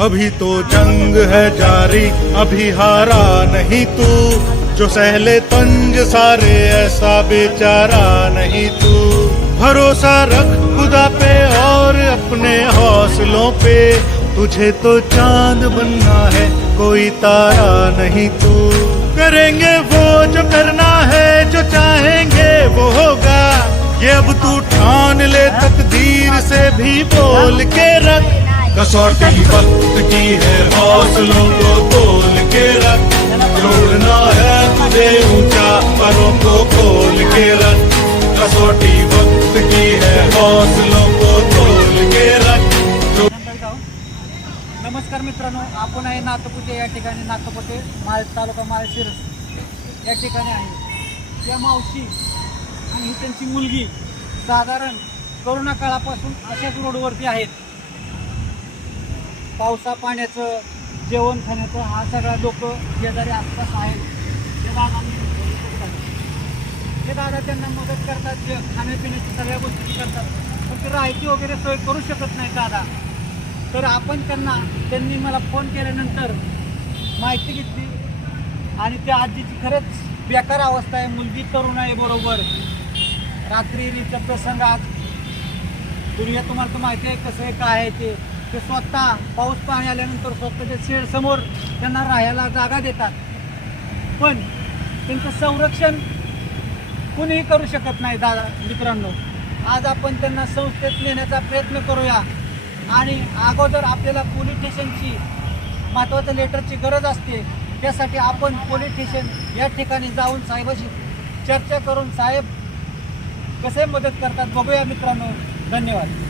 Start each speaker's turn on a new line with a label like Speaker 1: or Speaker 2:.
Speaker 1: अभी तो जंग है जारी, अभी हारा नहीं तू। जो सहले तंज सारे, ऐसा बेचारा नहीं तू। भरोसा रख खुदा पे और अपने हौसलों पे। तुझे तो चाँद बनना है, कोई तारा नहीं तू। करेंगे वो जो करना है, जो चाहेंगे वो होगा। ये अब तू ठान ले तकदीर से भी बोल के रख। कसौटी वक्त की है? हौसलों को खोल के रख। जोड़ना है तुझे ऊंचा परों को खोल के रख। कसौटी वक्त की है? हौसलों को खोल के रख।
Speaker 2: नमस्कार मित्रांनो आपण आहे नातपुते या ठिकाणी नातपुते माळ तालुका माळशिरस या ठिकाणी आहे. या मावशी आणि ही त्यांची मुलगी साधारण कोरोना काळापासून अशाच रोडवरती आहेत. पावसा पाण्याचं जेवण खाण्याचं हा सगळा लोक शेजारी आसपास आहेत. ते दादांनी ते दादा त्यांना मदत करतात जे खाण्यापिण्याची सगळ्या गोष्टी करतात. पण ते राहायची वगैरे सोय करू शकत नाही दादा. तर आपण त्यांना त्यांनी मला फोन केल्यानंतर माहिती घेतली. आणि त्या आजीची खरंच बेकार अवस्था आहे. मुलगी तरुण आहे बरोबर. रात्रीच्या प्रसंगात दुनिया तुम्हाला तर माहिती आहे कसं आहे काय आहे ते. ते स्वतः पाऊस पाणी आल्यानंतर स्वतःच्या शेड समोर त्यांना राहायला जागा देतात. पण त्यांचं संरक्षण कुणीही करू शकत नाही दादा मित्रांनो. आज आपण त्यांना संस्थेत नेण्याचा प्रयत्न करूया. आणि अगोदर आपल्याला पोलीस स्टेशनची महत्त्वाच्या लेटरची गरज असते. त्यासाठी आपण पोलीस स्टेशन या ठिकाणी जाऊन साहेबाशी चर्चा करून साहेब कसे मदत करतात बघूया मित्रांनो. धन्यवाद.